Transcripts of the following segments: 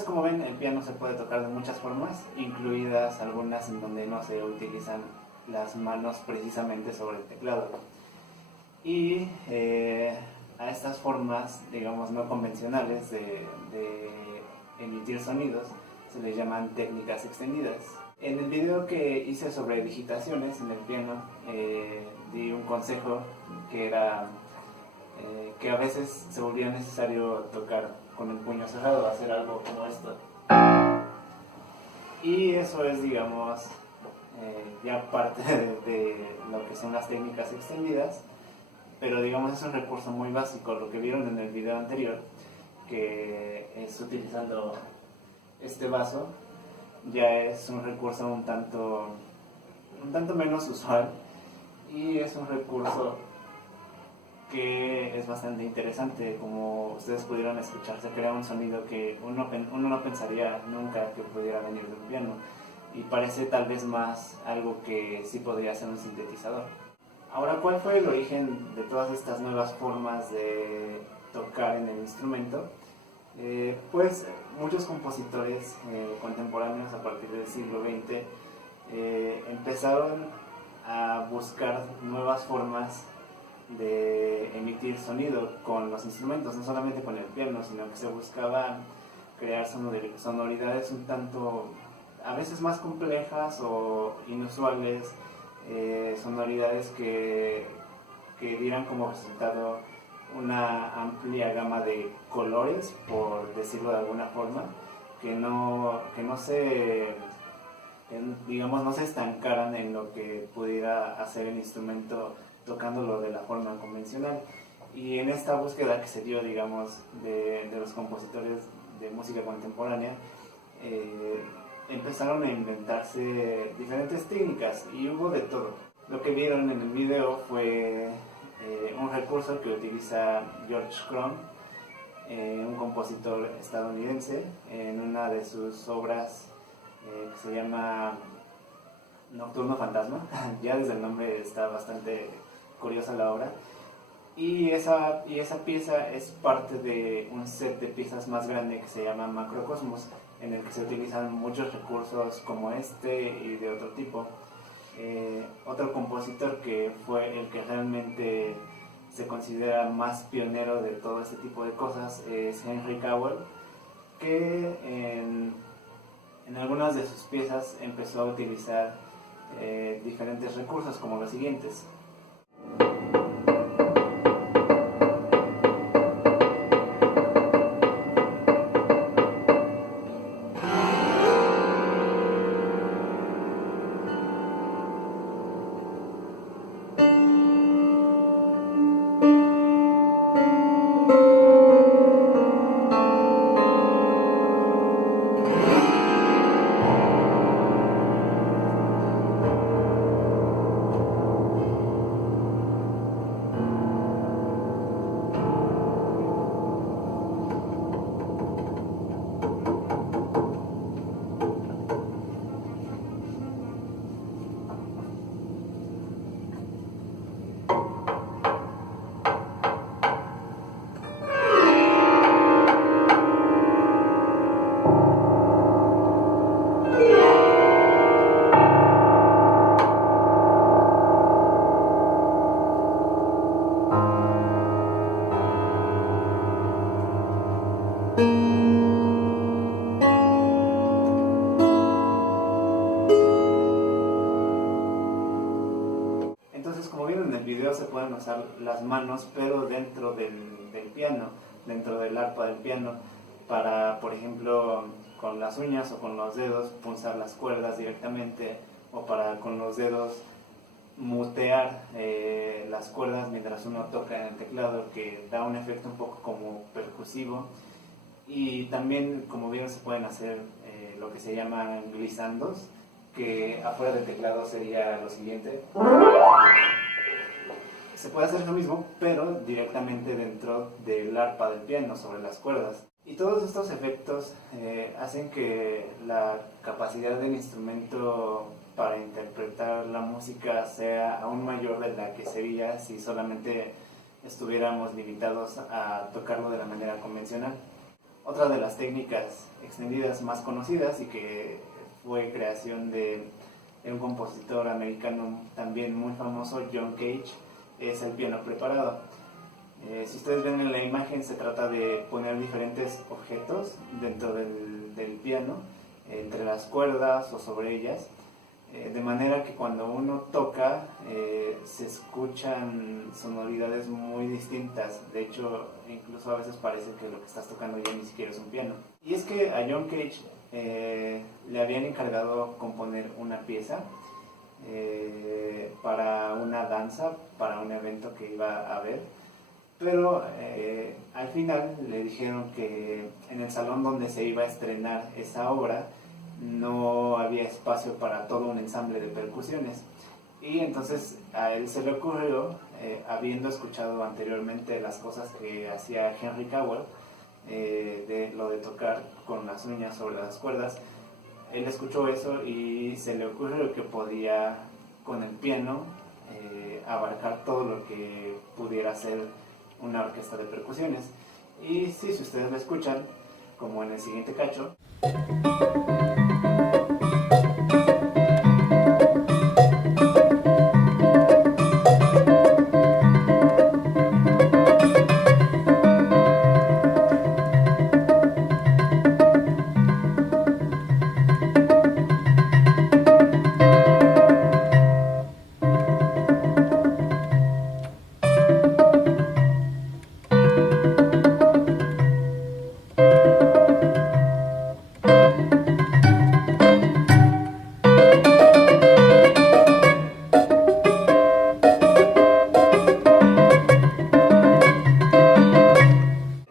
pues como ven, el piano se puede tocar de muchas formas, incluidas algunas en donde no se utilizan las manos precisamente sobre el teclado. Y a estas formas, digamos, no convencionales de emitir sonidos se les llaman técnicas extendidas. En el video que hice sobre digitaciones en el piano, di un consejo que era que a veces se volvía necesario tocar con el puño cerrado, hacer algo como esto. Y eso es, digamos, ya parte de lo que son las técnicas extendidas, pero digamos es un recurso muy básico. Lo que vieron en el video anterior, que es utilizando este vaso, ya es un recurso un tanto menos usual, y es un recurso que es bastante interesante. Como ustedes pudieron escuchar, se crea un sonido que uno no pensaría nunca que pudiera venir de un piano, y parece tal vez más algo que sí podría ser un sintetizador. Ahora, ¿cuál fue el origen de todas estas nuevas formas de tocar en el instrumento? Pues muchos compositores contemporáneos a partir del siglo XX empezaron a buscar nuevas formas de emitir sonido con los instrumentos, no solamente con el piano, sino que se buscaba crear sonoridades un tanto, a veces más complejas o inusuales, sonoridades que dieran como resultado una amplia gama de colores, por decirlo de alguna forma, que no se, digamos, no se estancaran en lo que pudiera hacer el instrumento tocándolo de la forma convencional. Y en esta búsqueda que se dio, digamos, de los compositores de música contemporánea, empezaron a inventarse diferentes técnicas, y hubo de todo. Lo que vieron en el video fue un recurso que utiliza George Crumb, un compositor estadounidense, en una de sus obras que se llama Nocturno Fantasma. Ya desde el nombre está bastante curiosa la obra. Y esa pieza es parte de un set de piezas más grande que se llama Macrocosmos, en el que se utilizan muchos recursos como este y de otro tipo. Otro compositor que fue el que realmente se considera más pionero de todo este tipo de cosas es Henry Cowell, que en algunas de sus piezas empezó a utilizar diferentes recursos como los siguientes. Entonces, como vieron en el video, se pueden usar las manos, pero dentro del piano, dentro del arpa del piano, para, por ejemplo, con las uñas o con los dedos punzar las cuerdas directamente, o para con los dedos mutear las cuerdas mientras uno toca en el teclado, que da un efecto un poco como percusivo. Y también, como vieron, se pueden hacer lo que se llaman glissandos, que afuera del teclado sería lo siguiente. Se puede hacer lo mismo, pero directamente dentro del arpa del piano, sobre las cuerdas. Y todos estos efectos hacen que la capacidad del instrumento para interpretar la música sea aún mayor de la que sería si solamente estuviéramos limitados a tocarlo de la manera convencional. Otra de las técnicas extendidas más conocidas y que fue creación de un compositor americano también muy famoso, John Cage, es el piano preparado. Si ustedes ven en la imagen, se trata de poner diferentes objetos dentro del piano, entre las cuerdas o sobre ellas, de manera que cuando uno toca se escuchan sonoridades muy distintas. De hecho, incluso a veces parece que lo que estás tocando ya ni siquiera es un piano. Y es que a John Cage le habían encargado componer una pieza para una danza, para un evento que iba a haber, pero al final le dijeron que en el salón donde se iba a estrenar esa obra no había espacio para todo un ensamble de percusiones, y entonces a él se le ocurrió, habiendo escuchado anteriormente las cosas que hacía Henry Cowell, de lo de tocar con las uñas sobre las cuerdas. Él escuchó eso y se le ocurrió que podía con el piano abarcar todo lo que pudiera ser una orquesta de percusiones. Y sí, si ustedes lo escuchan, como en el siguiente cacho,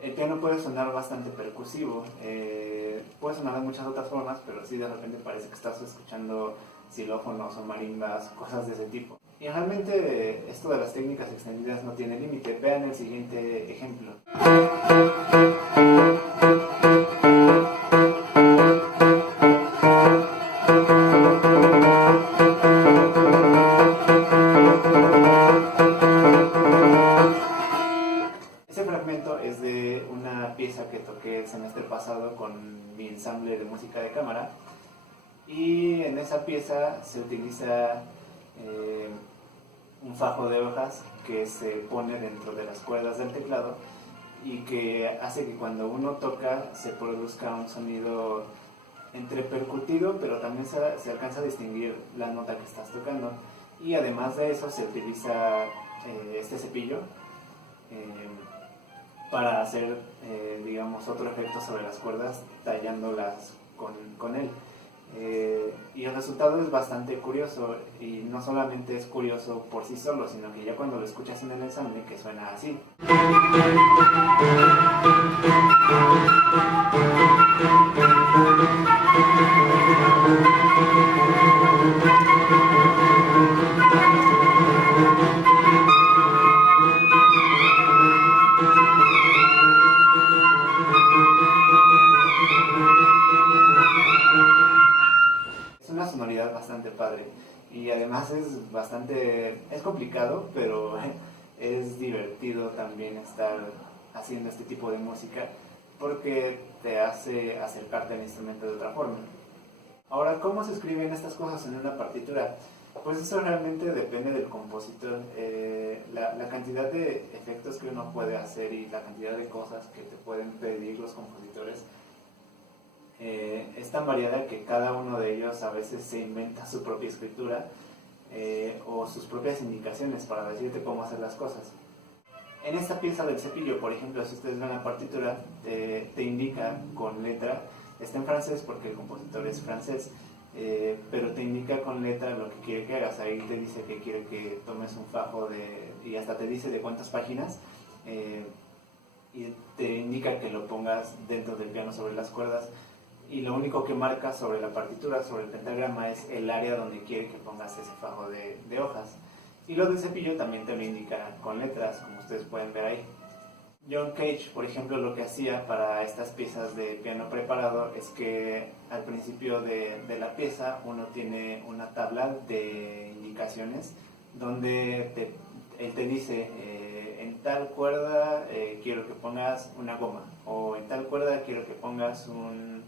el piano puede sonar bastante percusivo, puede sonar de muchas otras formas, pero sí de repente parece que estás escuchando xilófonos o marimbas, cosas de ese tipo. Y realmente esto de las técnicas extendidas no tiene límite. Vean el siguiente ejemplo. Este fragmento es de una pieza que toqué el semestre pasado con mi ensamble de música de cámara, y en esa pieza se utiliza un fajo de hojas que se pone dentro de las cuerdas del teclado y que hace que cuando uno toca se produzca un sonido entre percutido, pero también se alcanza a distinguir la nota que estás tocando. Y además de eso se utiliza este cepillo para hacer, digamos, otro efecto sobre las cuerdas, tallándolas con él. Y el resultado es bastante curioso, y no solamente es curioso por sí solo, sino que ya cuando lo escuchas en el ensamble, que suena así. Es una sonoridad bastante padre, y además es complicado, pero es divertido también estar haciendo este tipo de música porque te hace acercarte al instrumento de otra forma. Ahora, ¿cómo se escriben estas cosas en una partitura? Pues eso realmente depende del compositor. La cantidad de efectos que uno puede hacer y la cantidad de cosas que te pueden pedir los compositores es tan variada que cada uno de ellos a veces se inventa su propia escritura o sus propias indicaciones para decirte cómo hacer las cosas. En esta pieza del cepillo, por ejemplo, si ustedes ven la partitura, te indica con letra, está en francés porque el compositor es francés, pero te indica con letra lo que quiere que hagas. Ahí te dice que quiere que tomes un fajo y hasta te dice de cuántas páginas, y te indica que lo pongas dentro del piano sobre las cuerdas, y lo único que marca sobre la partitura, sobre el pentagrama, es el área donde quiere que pongas ese fajo de hojas. Y lo del cepillo también te lo indica con letras, como ustedes pueden ver ahí. John Cage, por ejemplo, lo que hacía para estas piezas de piano preparado es que al principio de la pieza uno tiene una tabla de indicaciones donde él te dice tal cuerda quiero que pongas una goma, o en tal cuerda quiero que pongas un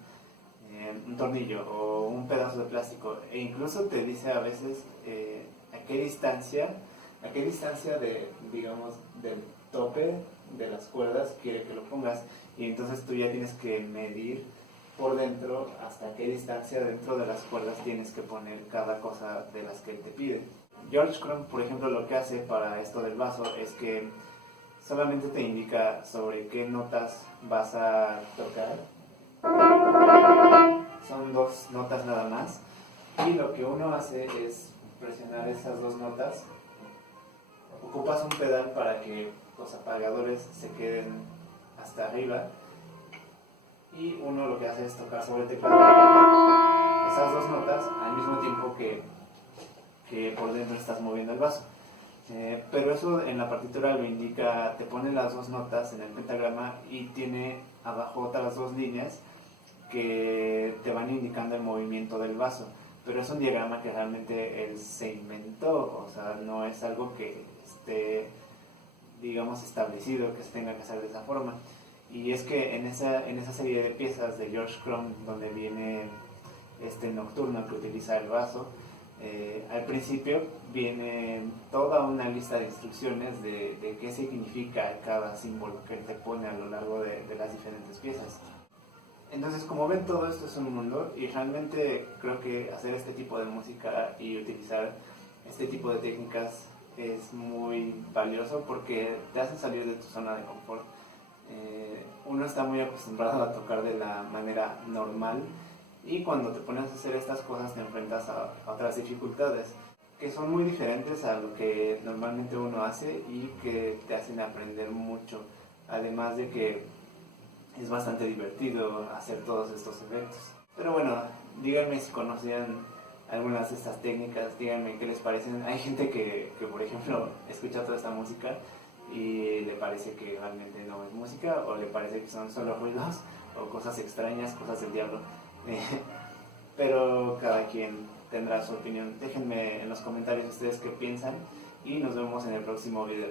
tornillo o un pedazo de plástico, e incluso te dice a veces a qué distancia digamos, del tope de las cuerdas quiere que lo pongas, y entonces tú ya tienes que medir por dentro hasta qué distancia dentro de las cuerdas tienes que poner cada cosa de las que él te pide. George Crumb, por ejemplo, lo que hace para esto del vaso es que solamente te indica sobre qué notas vas a tocar. Son 2 notas nada más, y lo que uno hace es presionar esas 2 notas. Ocupas un pedal para que los apagadores se queden hasta arriba, y uno lo que hace es tocar sobre el teclado esas 2 notas al mismo tiempo que por dentro estás moviendo el vaso. Pero eso en la partitura lo indica, te pone las 2 notas en el pentagrama y tiene abajo otras 2 líneas que te van indicando el movimiento del vaso. Pero es un diagrama que realmente él se inventó, o sea, no es algo que esté, digamos, establecido, que se tenga que hacer de esa forma. Y es que en esa serie de piezas de George Crumb, donde viene este nocturno que utiliza el vaso, al principio viene toda una lista de instrucciones de qué significa cada símbolo que él te pone a lo largo de las diferentes piezas. Entonces, como ven, todo esto es un mundo, y realmente creo que hacer este tipo de música y utilizar este tipo de técnicas es muy valioso porque te hacen salir de tu zona de confort. Uno está muy acostumbrado a tocar de la manera normal, y cuando te pones a hacer estas cosas te enfrentas a otras dificultades que son muy diferentes a lo que normalmente uno hace y que te hacen aprender mucho, además de que es bastante divertido hacer todos estos efectos. Pero bueno, díganme si conocían algunas de estas técnicas, díganme qué les parecen. Hay gente que por ejemplo, escucha toda esta música y le parece que realmente no es música, o le parece que son solo ruidos o cosas extrañas, cosas del diablo. Pero cada quien tendrá su opinión. Déjenme en los comentarios ustedes qué piensan, y nos vemos en el próximo video.